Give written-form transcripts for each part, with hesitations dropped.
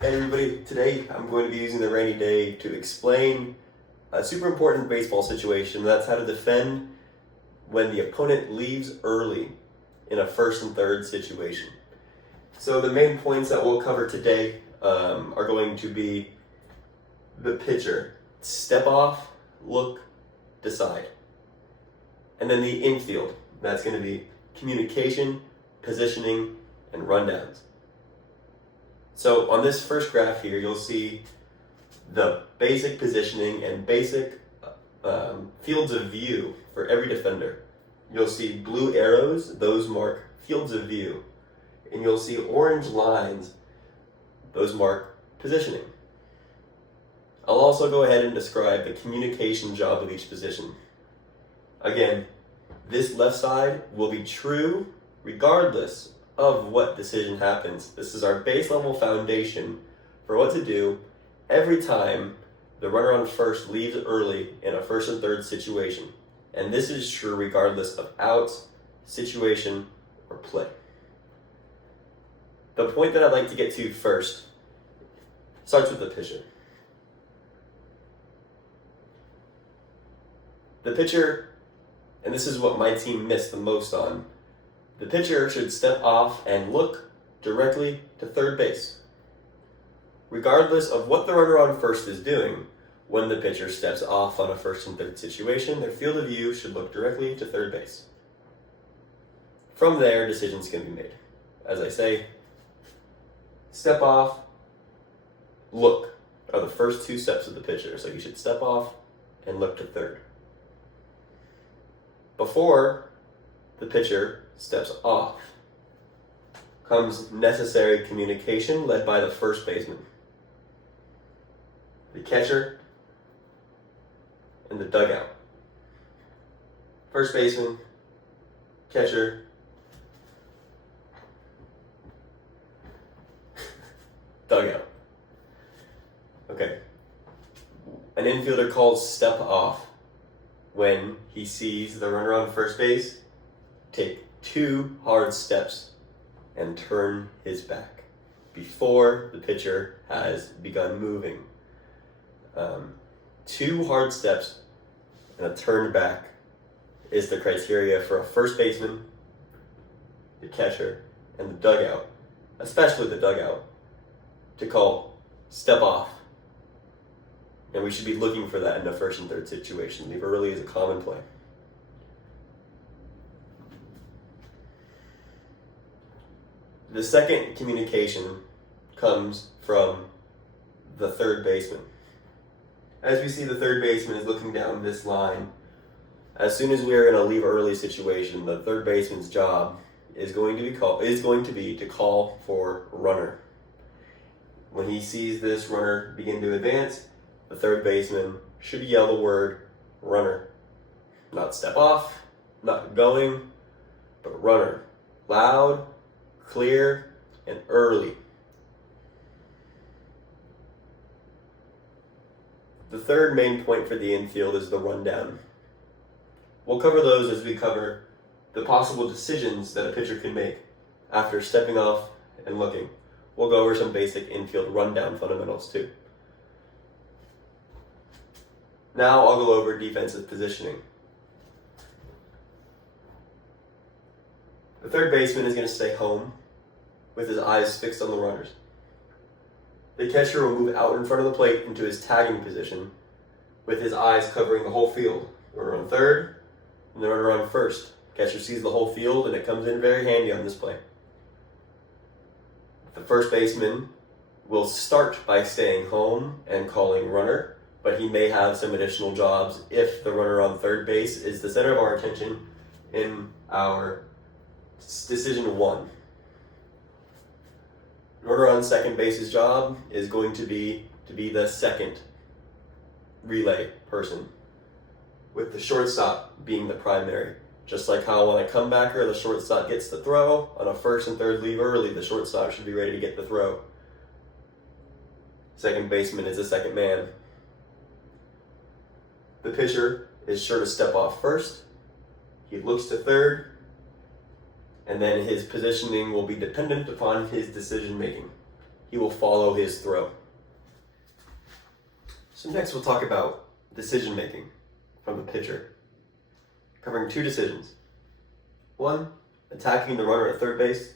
Hey everybody, today I'm going to be using the rainy day to explain a super important baseball situation. That's how to defend when the opponent leaves early in a first and third situation. So the main points that we'll cover today are going to be the pitcher, step off, look, decide. And then the infield, that's going to be communication, positioning, and rundowns. So on this first graph here, you'll see the basic positioning and basic fields of view for every defender. You'll see blue arrows, those mark fields of view. And you'll see orange lines, those mark positioning. I'll also go ahead and describe the communication job of each position. Again, this left side will be true regardless of what decision happens. This is our base level foundation for what to do every time the runner on first leaves early in a first and third situation. And this is true regardless of outs, situation, or play. The point that I'd like to get to first starts with the pitcher. The pitcher, and this is what my team missed the most on, the pitcher should step off and look directly to third base. Regardless of what the runner on first is doing, when the pitcher steps off on a first and third situation, their field of view should look directly to third base. From there, decisions can be made. As I say, step off, look are the first two steps of the pitcher. So you should step off and look to third. Before the pitcher steps off comes necessary communication led by the first baseman, the catcher, and the dugout. First baseman, catcher, dugout. Okay. An infielder calls step off when he sees the runner on first base take 2 hard steps and turn his back before the pitcher has begun moving. 2 hard steps and a turned back is the criteria for a first baseman, the catcher, and the dugout, especially the dugout, to call step off. And we should be looking for that in the first and third situation. Leave early is a common play. The second communication comes from the third baseman. As we see, the third baseman is looking down this line. As soon as we are in a leave early situation, the third baseman's job is going to be to call for runner. When he sees this runner begin to advance, the third baseman should yell the word runner. Not step off, not going, but runner. Loud, clear, and early. The third main point for the infield is the rundown. We'll cover those as we cover the possible decisions that a pitcher can make after stepping off and looking. We'll go over some basic infield rundown fundamentals too. Now I'll go over defensive positioning. The third baseman is going to stay home with his eyes fixed on the runners. The catcher will move out in front of the plate into his tagging position with his eyes covering the whole field. The runner on third and the runner on first. Catcher sees the whole field and it comes in very handy on this play. The first baseman will start by staying home and calling runner, but he may have some additional jobs if the runner on third base is the center of our attention in our decision 1. Runner on second base's job is going to be the second relay person, with the shortstop being the primary. Just like how on a comebacker, the shortstop gets the throw, on a first and third leave early, the shortstop should be ready to get the throw. Second baseman is the second man. The pitcher is sure to step off first. He looks to third, and then his positioning will be dependent upon his decision making. he will follow his throw. So next we'll talk about decision making from the pitcher, covering two decisions. One, attacking the runner at third base,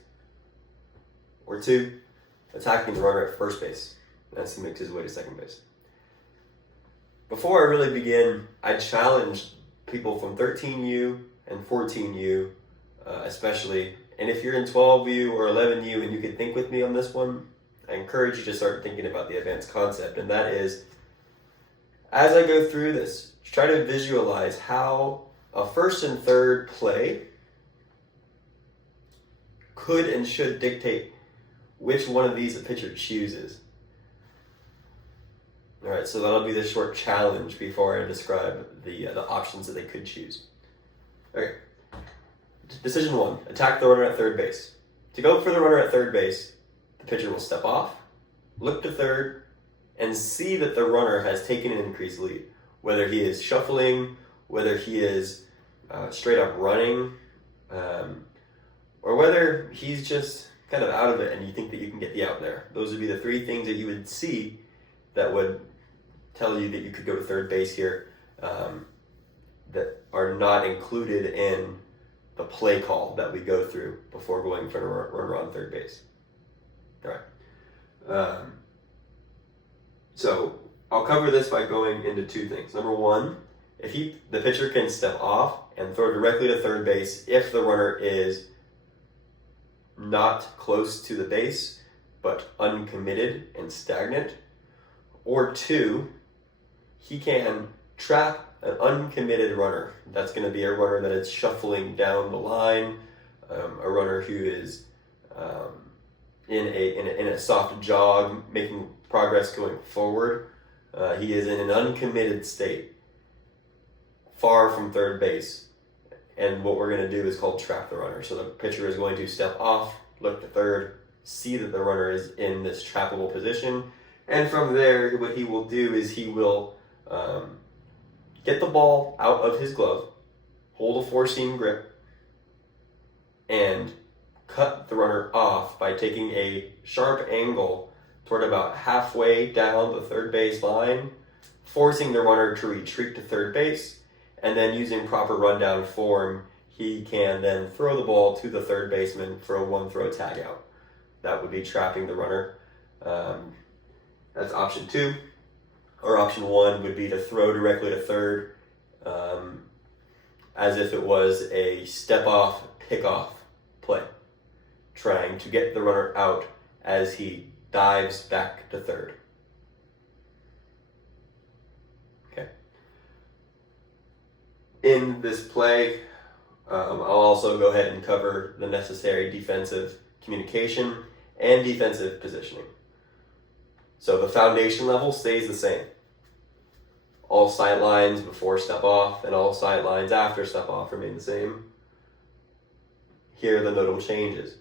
or two, attacking the runner at first base as he makes his way to second base. Before I really begin, I challenge people from 13U and 14U especially, and if you're in 12U or 11U and you can think with me on this one, I encourage you to start thinking about the advanced concept, and that is, as I go through this, try to visualize how a first and third play could and should dictate which one of these a pitcher chooses. All right, so that'll be the short challenge before I describe the options that they could choose. Okay, decision one, attack the runner at third base. To go for the runner at third base, the pitcher will step off, look to third, and see that the runner has taken an increased lead. Whether he is shuffling, whether he is straight up running, or whether he's just kind of out of it and you think that you can get the out there. Those would be the three things that you would see that would tell you that you could go to third base here, that are not included in the play call that we go through before going for a runner on third base. All right. So I'll cover this by going into two things. Number one, if the pitcher can step off and throw directly to third base if the runner is not close to the base but uncommitted and stagnant. Or two, he can trap an uncommitted runner. That's going to be a runner that is shuffling down the line, a runner who is in a soft jog, making progress going forward. He is in an uncommitted state, far from third base. And what we're going to do is called trap the runner. So the pitcher is going to step off, look to third, see that the runner is in this trappable position, and from there, what he will do is he will get the ball out of his glove, hold a four-seam grip, and cut the runner off by taking a sharp angle toward about halfway down the third base line, forcing the runner to retreat to third base, and then using proper rundown form, he can then throw the ball to the third baseman for a one-throw tag out. That would be trapping the runner. That's option two. Or option one would be to throw directly to third, as if it was a step-off, pick-off play, trying to get the runner out as he dives back to third. Okay. In this play, I'll also go ahead and cover the necessary defensive communication and defensive positioning. So the foundation level stays the same. All sight lines before step off and all sight lines after step off remain the same. Here are the notable changes.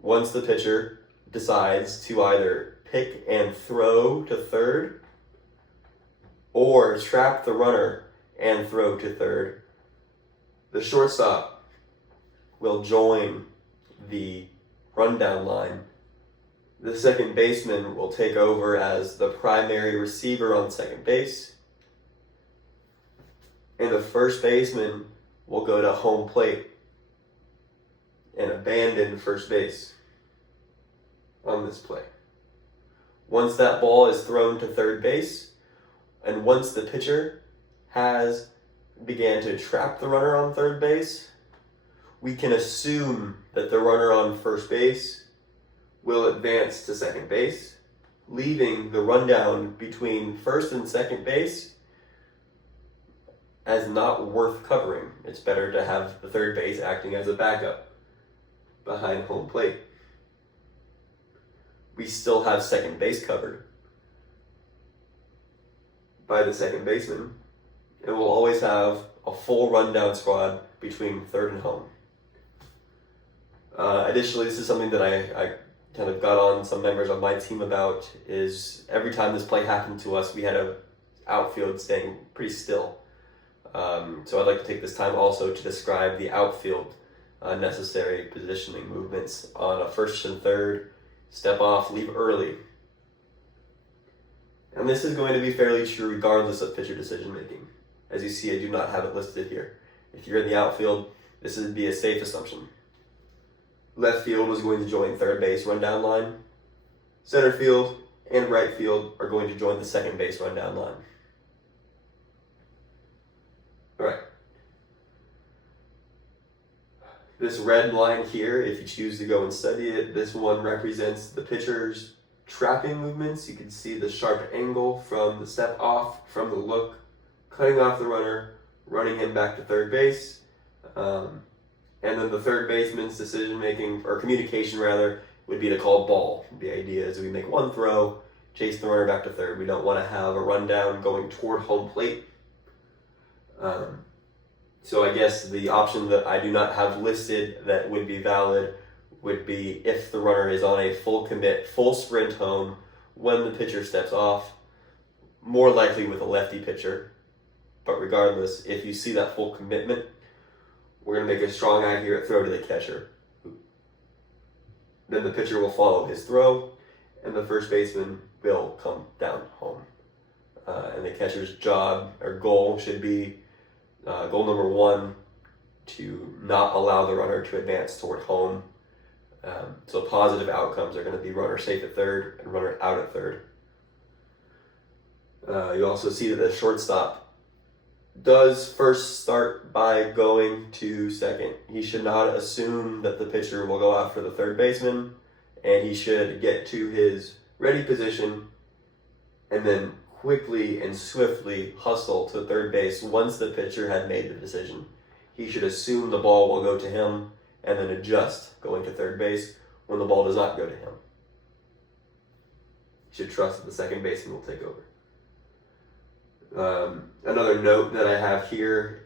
Once the pitcher decides to either pick and throw to third or trap the runner and throw to third, the shortstop will join the rundown line. The second baseman will take over as the primary receiver on second base, and the first baseman will go to home plate and abandon first base on this play. Once that ball is thrown to third base, and once the pitcher has began to trap the runner on third base, we can assume that the runner on first base will advance to second base, leaving the rundown between first and second base as not worth covering. It's better to have the third base acting as a backup behind home plate. We still have second base covered by the second baseman, and we'll always have a full rundown squad between third and home. Additionally, this is something that I kind of got on some members of my team about, is every time this play happened to us, we had a outfield staying pretty still. So I'd like to take this time also to describe the outfield necessary positioning movements on a first and third step off, leave early. And this is going to be fairly true regardless of pitcher decision making. As you see, I do not have it listed here. If you're in the outfield, this would be a safe assumption. Left field is going to join third base rundown line. Center field and right field are going to join the second base rundown line. All right. This red line here, if you choose to go and study it, this one represents the pitcher's trapping movements. You can see the sharp angle from the step off, from the look, cutting off the runner, running him back to third base. And then the third baseman's decision making, or communication rather, would be to call ball. The idea is we make one throw, chase the runner back to third. We don't want to have a rundown going toward home plate. So I guess the option that I do not have listed that would be valid would be if the runner is on a full commit, full sprint home when the pitcher steps off, more likely with a lefty pitcher. But regardless, if you see that full commitment, we're going to make a strong accurate throw to the catcher. Then the pitcher will follow his throw, and the first baseman will come down home. And the catcher's job or goal should be goal number 1, to not allow the runner to advance toward home. So positive outcomes are going to be runner safe at third and runner out at third. You also see that the shortstop does first start by going to second. He should not assume that the pitcher will go after the third baseman, and he should get to his ready position and then quickly and swiftly hustle to third base once the pitcher had made the decision. He should assume the ball will go to him and then adjust going to third base when the ball does not go to him. He should trust that the second baseman will take over. Another note that I have here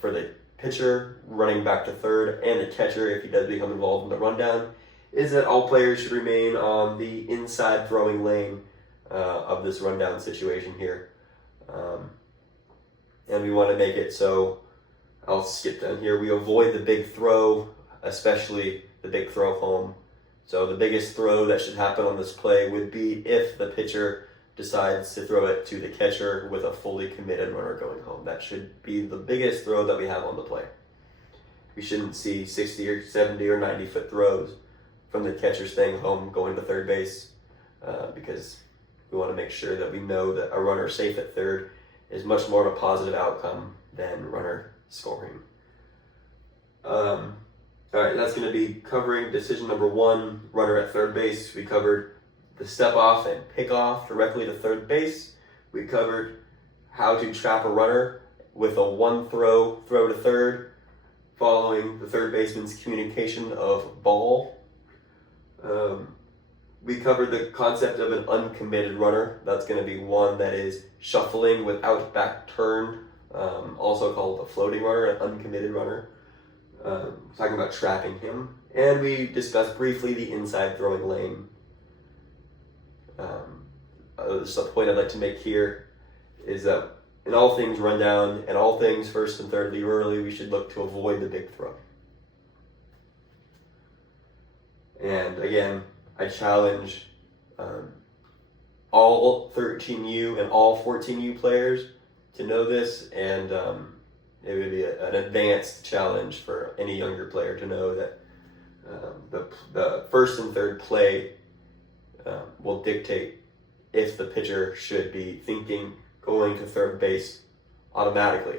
for the pitcher running back to third and the catcher, if he does become involved in the rundown, is that all players should remain on the inside throwing lane of this rundown situation here. And we want to make it so, I'll skip down here, we avoid the big throw, especially the big throw home. So the biggest throw that should happen on this play would be if the pitcher decides to throw it to the catcher with a fully committed runner going home. That should be the biggest throw that we have on the play. We shouldn't see 60 or 70 or 90 foot throws from the catcher staying home going to third base because we want to make sure that we know that a runner safe at third is much more of a positive outcome than runner scoring. All right, that's going to be covering decision number 1, runner at third base. We covered the step off and pick off directly to third base. We covered how to trap a runner with a one throw to third, following the third baseman's communication of ball. We covered the concept of an uncommitted runner. That's going to be one that is shuffling without back turned, also called a floating runner, an uncommitted runner. Talking about trapping him. And we discussed briefly the inside throwing lane. Just a point I'd like to make here is that in all things rundown and all things first and third leave early, we should look to avoid the big throw. And again, I challenge all 13U and all 14U players to know this, and it would be an advanced challenge for any younger player to know that the first and third play will dictate if the pitcher should be thinking going to third base automatically,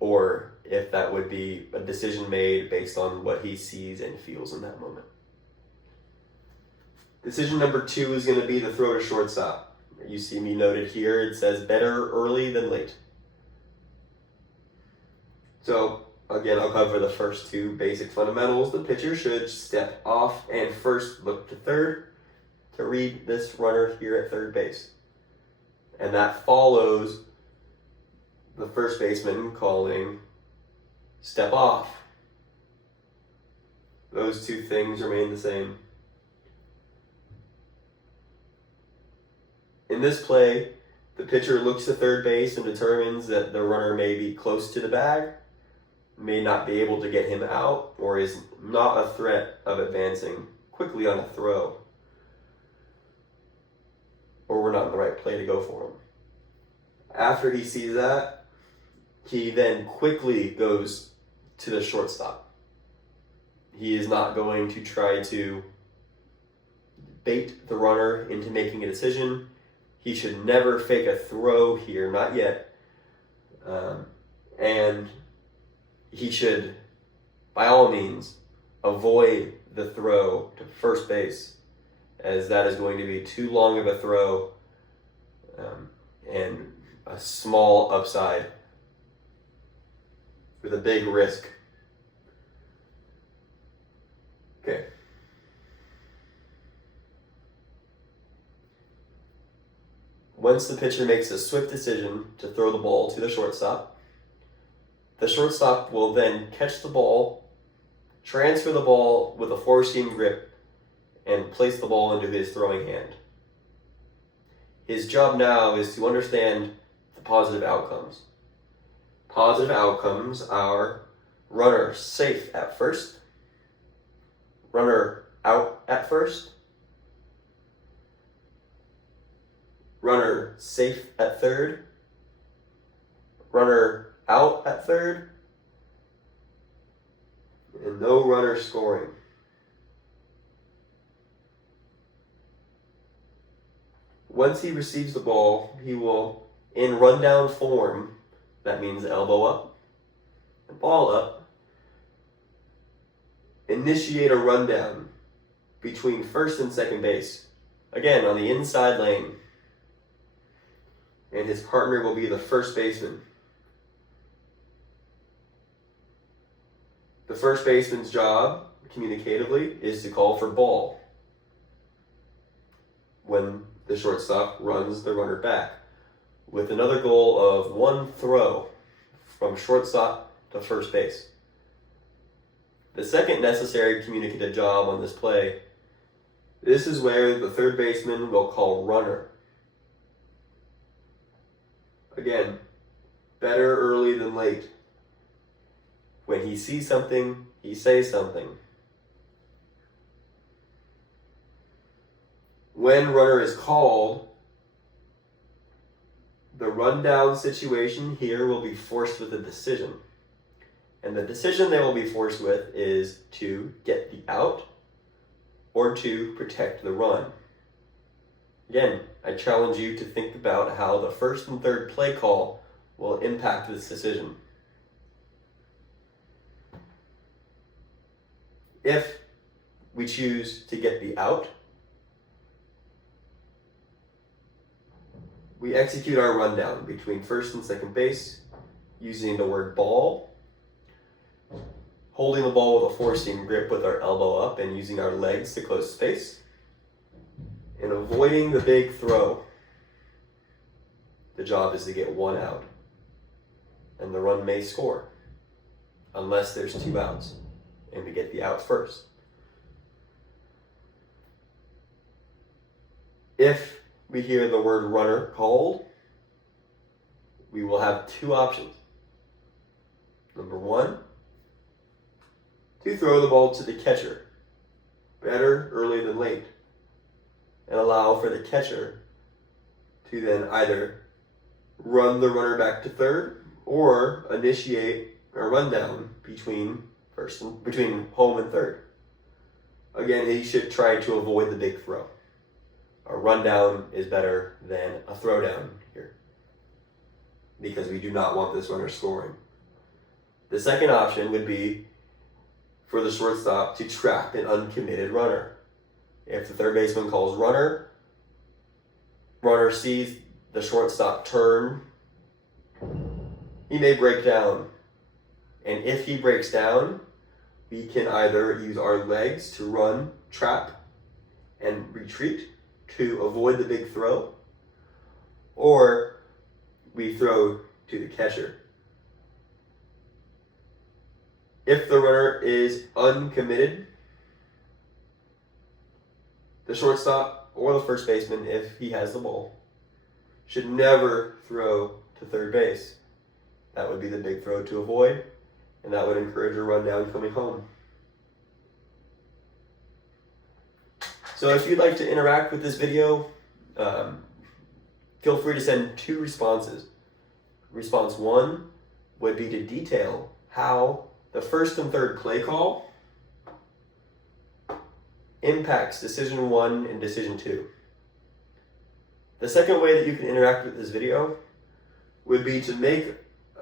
or if that would be a decision made based on what he sees and feels in that moment. Decision number 2 is going to be the throw to shortstop. You see me noted here, it says better early than late. So again, I'll cover the first 2 basic fundamentals. The pitcher should step off and first look to third to read this runner here at third base. And that follows the first baseman calling step off. Those 2 things remain the same. In this play, the pitcher looks to third base and determines that the runner may be close to the bag, may not be able to get him out, or is not a threat of advancing quickly on a throw. the right play to go for him. After he sees that, he then quickly goes to the shortstop. He is not going to try to bait the runner into making a decision. He should never fake a throw here, not yet. And he should, by all means, avoid the throw to first base, as that is going to be too long of a throw and a small upside with a big risk. Okay. Once the pitcher makes a swift decision to throw the ball to the shortstop will then catch the ball, transfer the ball with a four-seam grip, and place the ball into his throwing hand. His job now is to understand the positive outcomes. Positive outcomes are runner safe at first, runner out at first, runner safe at third, runner out at third, and no runner scoring. Once he receives the ball, he will, in rundown form, that means elbow up and ball up, initiate a rundown between first and second base, again on the inside lane, and his partner will be the first baseman. The first baseman's job, communicatively, is to call for ball when the shortstop runs the runner back, with another goal of one throw from shortstop to first base. The second necessary communicative job on this play, this is where the third baseman will call runner. Again, better early than late. When he sees something, he says something. When runner is called, the rundown situation here will be forced with a decision. And the decision they will be forced with is to get the out or to protect the run. Again, I challenge you to think about how the first and third play call will impact this decision. If we choose to get the out, we execute our rundown between first and second base using the word ball, holding the ball with a four-seam grip with our elbow up and using our legs to close space, and avoiding the big throw. The job is to get one out, and the run may score, unless there's two outs, and we get the out first. If we hear the word runner called, we will have two options. Number one, to throw the ball to the catcher, better early than late, and allow for the catcher to then either run the runner back to third or initiate a rundown between home and third. Again, he should try to avoid the big throw. A rundown is better than a throwdown here, because we do not want this runner scoring. The second option would be for the shortstop to trap an uncommitted runner. If the third baseman calls runner, runner sees the shortstop turn, he may break down. And if he breaks down, we can either use our legs to run, trap, and retreat to avoid the big throw, or we throw to the catcher. If the runner is uncommitted, the shortstop or the first baseman, if he has the ball, should never throw to third base. That would be the big throw to avoid, and that would encourage a rundown coming home. So if you'd like to interact with this video, feel free to send 2 responses. Response 1 would be to detail how the first and third play call impacts decision 1 and decision 2. The second way that you can interact with this video would be to make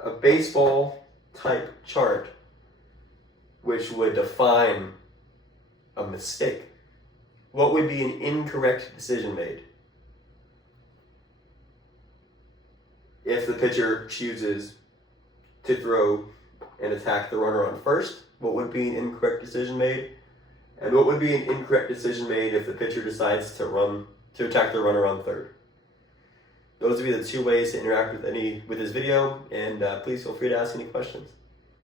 a baseball type chart which would define a mistake. What would be an incorrect decision made? If the pitcher chooses to throw and attack the runner on first, what would be an incorrect decision made? And what would be an incorrect decision made if the pitcher decides to attack the runner on third? Those would be the 2 ways to interact with this video, and please feel free to ask any questions.